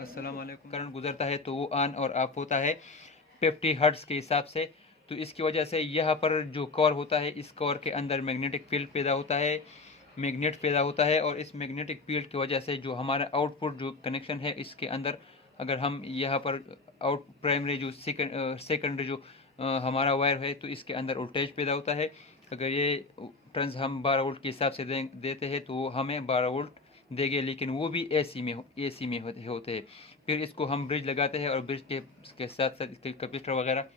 अस्सलाम वालेकुम। करंट गुजरता है तो वो ऑन और ऑफ होता है 50 हर्ट्ज़ के हिसाब से। तो इसकी वजह से यहाँ पर जो कवर होता है, इस कवर के अंदर मैग्नेटिक फील्ड पैदा होता है, मैग्नेट पैदा होता है, और इस मैग्नेटिक फील्ड की वजह से जो हमारा आउटपुट जो कनेक्शन है इसके अंदर, अगर हम यहाँ पर आउट प्राइमरी जो सेकेंडरी जो हमारा वायर है, तो इसके अंदर वोल्टेज पैदा होता है। अगर ये टर्न्स हम 12 वोल्ट के हिसाब से देते हैं तो वो हमें 12 वोल्ट देंगे, लेकिन वो भी एसी में होते हैं। फिर इसको हम ब्रिज लगाते हैं और ब्रिज के साथ साथ इसके कैपेसिटर वगैरह,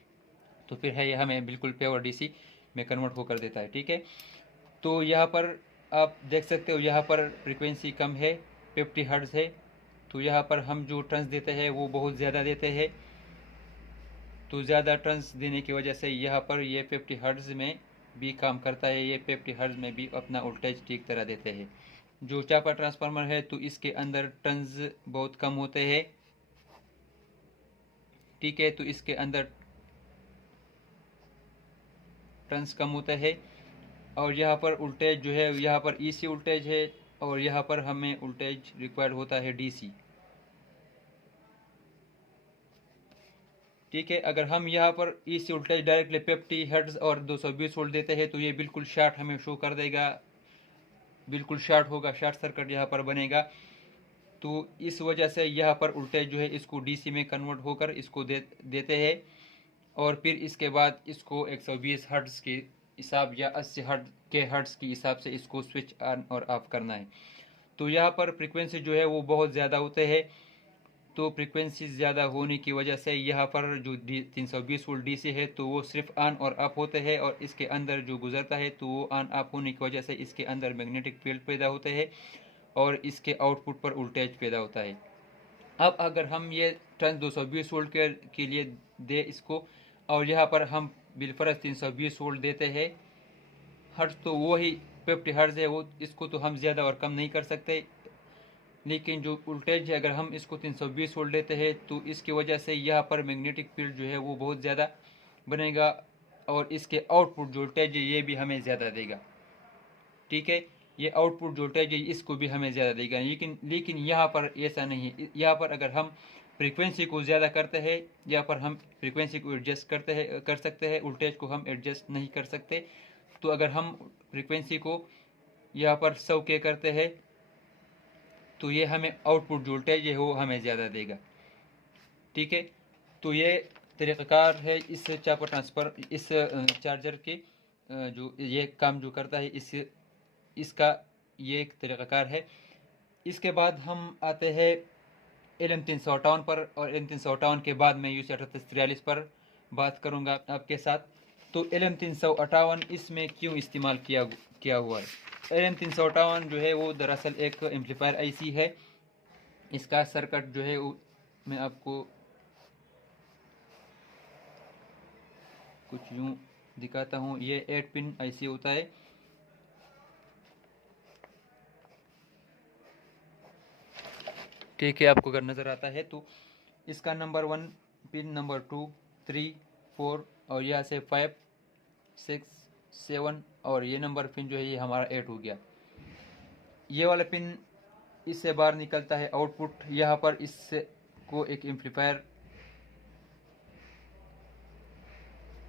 तो फिर है ये हमें बिल्कुल प्योर डीसी में कन्वर्ट होकर देता है। ठीक है, तो यहाँ पर आप देख सकते हो, यहाँ पर फ्रीक्वेंसी कम है, 50 हर्ट्ज़ है। तो यहाँ पर हम जो टर्न्स देते हैं वो बहुत ज़्यादा देते हैं। तो ज़्यादा टर्न्स देने की वजह से यहाँ पर ये 50 हर्ट्ज़ में भी काम करता है, ये 50 हर्ट्ज़ में भी अपना वोल्टेज ठीक तरह देते हैं। जो चापर ट्रांसफार्मर है तो इसके अंदर टर्न्स बहुत कम होते हैं। ठीक है, तो इसके अंदर टर्न्स कम होता है, और यहाँ पर वोल्टेज जो है, यहाँ पर ईसी वोल्टेज है, और यहाँ पर हमें वोल्टेज रिक्वायर्ड होता है डीसी। ठीक है, अगर हम यहाँ पर ईसी वोल्टेज डायरेक्टली 50 हर्ट्ज़ और 220 वोल्ट देते हैं तो ये बिल्कुल शॉर्ट हमें शो कर देगा, बिल्कुल शॉर्ट होगा, शॉर्ट सर्किट यहाँ पर बनेगा। तो इस वजह से यहाँ पर वोल्टेज जो है इसको डीसी में कन्वर्ट होकर इसको देते हैं, और फिर इसके बाद इसको 120 हर्ट्ज़ के हिसाब या 80 हर्ट्ज़ के हिसाब से इसको स्विच ऑन और ऑफ करना है। तो यहाँ पर फ्रीक्वेंसी जो है वो बहुत ज़्यादा होते हैं। तो फ्रीक्वेंसी ज़्यादा होने की वजह से यहाँ पर जो 320 वोल्ट डीसी है तो वो सिर्फ ऑन और ऑफ होते हैं, और इसके अंदर जो गुजरता है तो वो ऑन ऑफ होने की वजह से इसके अंदर मैग्नेटिक फील्ड पैदा होते हैं, और इसके आउटपुट पर वोल्टेज पैदा होता है। अब अगर हम ये टर्न 220 वोल्ट के लिए दे इसको, और यहाँ पर हम बिलफरज 320 वोल्ट देते हैं हर्ट्ज, तो वो ही 50 हर्ट्ज है, वो इसको तो हम ज़्यादा और कम नहीं कर सकते। लेकिन जो वोल्टेज है, अगर हम इसको 320 वोल्ट देते हैं तो इसकी वजह से यहाँ पर मैग्नेटिक फील्ड जो है वो बहुत ज़्यादा बनेगा, और इसके आउटपुट जो वोल्टेज है ये भी हमें ज़्यादा देगा। ठीक है, ये आउटपुट जो वोल्टेज है इसको भी हमें ज़्यादा देगा। लेकिन यहाँ पर ऐसा नहीं है। यहाँ पर अगर हम फ्रीक्वेंसी को ज़्यादा करते हैं, यहाँ पर हम फ्रीक्वेंसी को एडजस्ट कर सकते हैं, वोल्टेज को हम एडजस्ट नहीं कर सकते। तो अगर हम फ्रीक्वेंसी को यहाँ पर 100 के करते हैं तो ये हमें आउटपुट जो वोल्टेज है वो हमें ज़्यादा देगा। ठीक है, तो ये तरीक़ाकार है इस चापर ट्रांसफ़र, इस चार्जर के जो ये काम जो करता है, इसका ये एक तरीक़ाकार है। इसके बाद हम आते हैं LM358 पर, और LM358 के बाद मैं UC3843 पर बात करूंगा आपके साथ। तो LM358 इसमें क्यों इस्तेमाल किया हुआ है? LM358 जो है वो दरअसल एक एम्पलीफायर आईसी है। इसका सर्किट जो है मैं आपको कुछ यूँ दिखाता हूँ। ये 8 पिन आईसी होता है। ठीक है, आपको अगर नज़र आता है तो इसका नंबर 1 पिन, नंबर 2, 3, 4, और यहाँ से 5, 6, 7, और ये नंबर पिन जो है ये हमारा 8 हो गया। ये वाला पिन इससे बाहर निकलता है आउटपुट। यहाँ पर इससे को एक एम्पलीफायर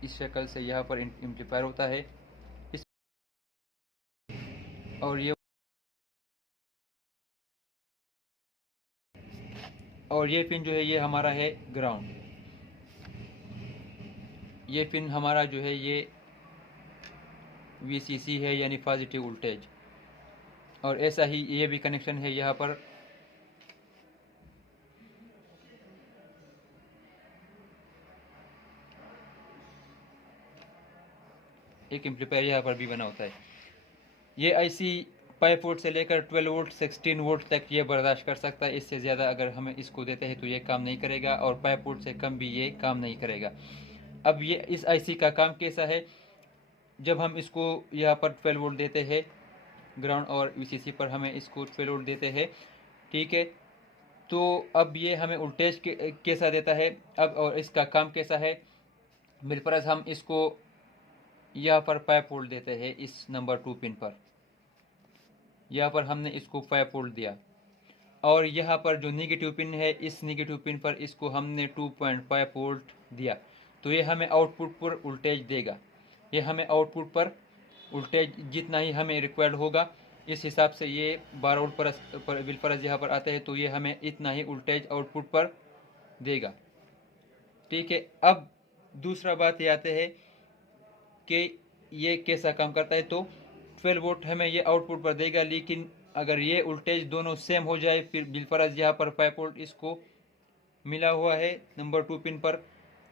इस शक्ल से यहाँ पर एम्पलीफायर होता है इस, और ये पिन जो है ये हमारा है ग्राउंड। ये पिन हमारा जो है ये VCC है, यानी पॉजिटिव वोल्टेज। और ऐसा ही ये भी कनेक्शन है यहाँ पर। एक एम्पलीफायर यहाँ पर भी बना होता है। ये आईसी 5 वोल्ट से लेकर 12 वोल्ट 16 वोल्ट तक ये बर्दाश्त कर सकता है। इससे ज़्यादा अगर हमें इसको देते हैं तो ये काम नहीं करेगा, और 5 वोल्ट से कम भी ये काम नहीं करेगा। अब ये इस आईसी का काम कैसा है? जब हम इसको यहाँ पर 12 वोल्ट देते हैं ग्राउंड, और VCC पर हमें इसको 12 वोल्ट देते हैं, ठीक है, तो अब ये हमें वोल्टेज कैसा देता है अब, और इसका काम कैसा है? बिलफरज हम इसको यहाँ पर 5 वोल्ट देते हैं इस नंबर 2 पिन पर। यहाँ पर हमने इसको 5 वोल्ट दिया, और यहाँ पर जो निगेटिव पिन है, इस निगेटिव पिन पर इसको हमने 2.5 वोल्ट दिया, तो ये हमें आउटपुट पर वोल्टेज देगा। ये हमें आउटपुट पर वोल्टेज जितना ही हमें रिक्वायर्ड होगा, इस हिसाब से ये 12 वोल्ट पर बिलफरज यहाँ पर आते हैं, तो ये हमें इतना ही वोल्टेज आउटपुट पर देगा। ठीक है, अब दूसरा बात ये आते हैं कि ये कैसा काम करता है। तो 12 वोल्ट हमें ये आउटपुट पर देगा, लेकिन अगर ये वोल्टेज दोनों सेम हो जाए, फिर बिलफरज यहाँ पर 5 वोल्ट इसको मिला हुआ है नंबर 2 पिन पर,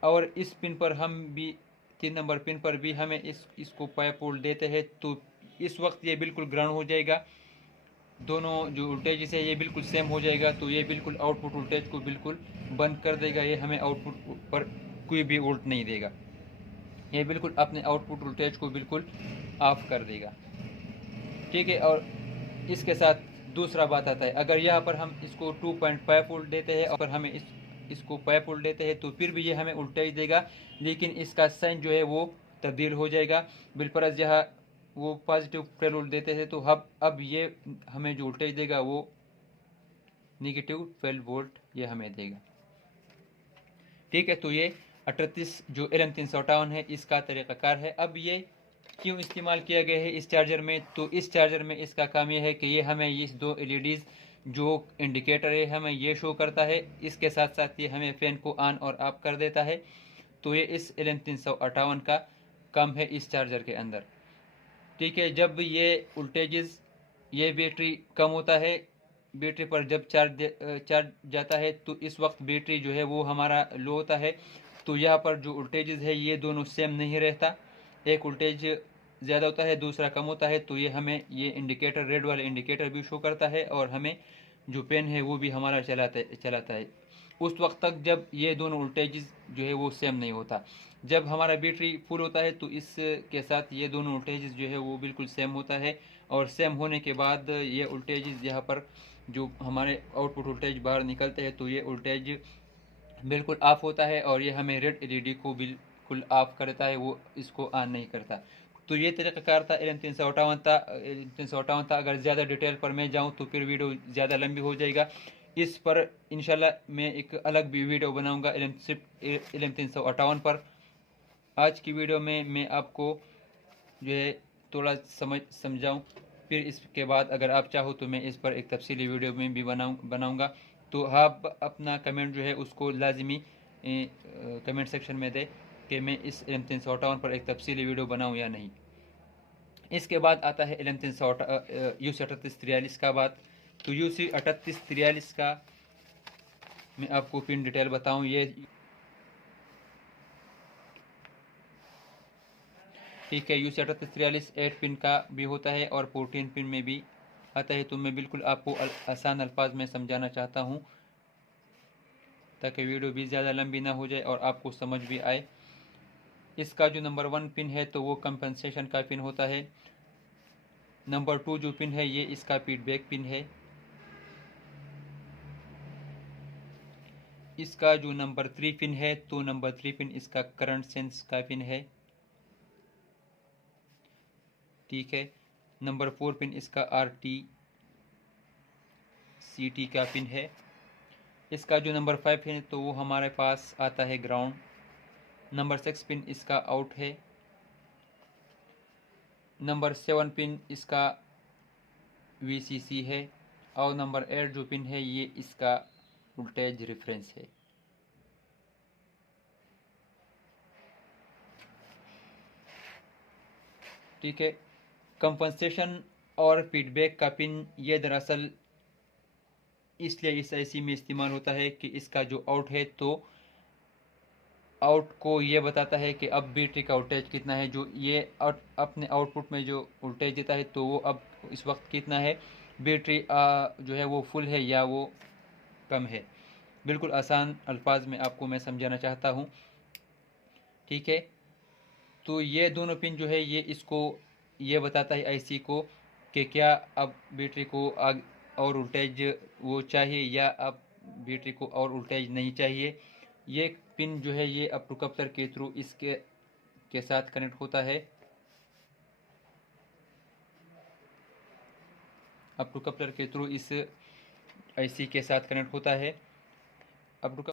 और इस पिन पर हम भी 3 नंबर पिन पर भी हमें इसको 5 वोल्ट देते हैं, तो इस वक्त ये बिल्कुल ग्राउंड हो जाएगा। दोनों जो वोल्टेज है ये बिल्कुल सेम हो जाएगा, तो ये बिल्कुल आउटपुट वोल्टेज को बिल्कुल बंद कर देगा। ये हमें आउटपुट पर कोई भी वोल्ट नहीं देगा, ये बिल्कुल अपने आउटपुट वोल्टेज को बिल्कुल ऑफ कर देगा। ठीक है, और इसके साथ दूसरा बात आता है, अगर यहाँ पर हम इसको 2.5 वोल्ट देते हैं और हमें इसको 5 वोल्ट देते हैं, तो फिर भी ये हमें वोल्टेज देगा, लेकिन इसका साइन जो है वो तब्दील हो जाएगा। बिलफरज जहाँ वो पॉजिटिव 12 वोल्ट देते हैं, तो अब ये हमें जो वोल्टेज देगा वो निगेटिव 12 वोल्ट ये हमें देगा। ठीक है, तो ये 38 जो LM358 है इसका तरीक़ाकार है। अब ये क्यों इस्तेमाल किया गया है इस चार्जर में, तो इस चार्जर में इसका काम यह है कि ये हमें इस 2 LEDs जो इंडिकेटर है हमें ये शो करता है, इसके साथ साथ ये हमें फ़ैन को ऑन और ऑफ कर देता है। तो ये इस LM358 का काम है इस चार्जर के अंदर। ठीक है, जब ये वोल्टेजेस, ये बैटरी कम होता है, बैटरी पर जब चार्ज जाता है, तो इस वक्त बैटरी जो है वो हमारा लो होता है, तो यहाँ पर जो वोल्टेजेस है ये दोनों सेम नहीं रहता, एक वोल्टेज ज़्यादा होता है दूसरा कम होता है। तो ये हमें ये इंडिकेटर, रेड वाला इंडिकेटर भी शो करता है, और हमें जो पेन है वो भी हमारा चलाता है उस वक्त तक जब ये दोनों वोल्टेजेस जो है वो सेम नहीं होता। जब हमारा बैटरी फुल होता है, तो इसके साथ ये दोनों वोल्टेजेस जो है वो बिल्कुल सेम होता है, और सेम होने के बाद ये वोल्टेजेस यहाँ पर जो हमारे आउटपुट वोल्टेज बाहर निकलते हैं, तो ये वोल्टेज बिल्कुल ऑफ होता है, और ये हमें रेड LED को बिल्कुल ऑफ करता है, वो इसको ऑन नहीं करता। तो ये तरीक़ाकार था LM358 था। अगर ज़्यादा डिटेल पर मैं जाऊँ तो फिर वीडियो ज़्यादा लंबी हो जाएगा। इस पर इंशाल्लाह मैं एक अलग भी वीडियो बनाऊंगा LM358 पर। आज की वीडियो में मैं आपको जो है थोड़ा समझाऊं, फिर इसके बाद अगर आप चाहो तो मैं इस पर एक तफसीली वीडियो में भी बनाऊंगा। तो आप अपना कमेंट जो है उसको लाजमी कमेंट सेक्शन में दें कि मैं इस LM358 पर एक तफसीली वीडियो बनाऊं या नहीं। इसके बाद आता है UC3843 का बात। तो UC3843 का मैं आपको पिन डिटेल बताऊं। ये ठीक है, UC3843 8 पिन का भी होता है और 14 पिन में भी आता है। तो मैं बिल्कुल आपको आसान अल्फाज में समझाना चाहता हूँ, ताकि वीडियो भी ज़्यादा लंबी ना हो जाए और आपको समझ भी आए। इसका जो नंबर 1 पिन है तो वो कंपनसेशन का पिन होता है। नंबर 2 जो पिन है ये इसका फीडबैक पिन है। इसका जो नंबर 3 पिन है तो नंबर 3 पिन इसका करंट सेंस का पिन है। ठीक है, नंबर 4 पिन इसका RTCT का पिन है। इसका जो नंबर 5 है तो वो हमारे पास आता है ग्राउंड। नंबर 6 पिन इसका आउट है। नंबर 7 पिन इसका VCC है, और नंबर 8 जो पिन है ये इसका वोल्टेज रेफरेंस है। ठीक है, कंपनसेशन और फीडबैक का पिन ये दरअसल इसलिए इस IC में इस्तेमाल होता है कि इसका जो आउट है तो आउट को ये बताता है कि अब बैटरी का वोल्टेज कितना है, जो ये अपने आउटपुट में जो वोल्टेज देता है तो वो अब इस वक्त कितना है, बैटरी जो है वो फुल है या वो कम है। बिल्कुल आसान अल्फाज में आपको मैं समझाना चाहता हूँ। ठीक है, तो ये दोनों पिन जो है ये इसको ये बताता है IC को कि क्या अब बैटरी को और वोल्टेज वो चाहिए या अब बैटरी को और वोल्टेज नहीं चाहिए। ये पिन जो है ये अप टू कप्लर के थ्रू इसके साथ कनेक्ट होता है। अप टू कप्लर के थ्रू इस IC के साथ कनेक्ट होता है। अब रुका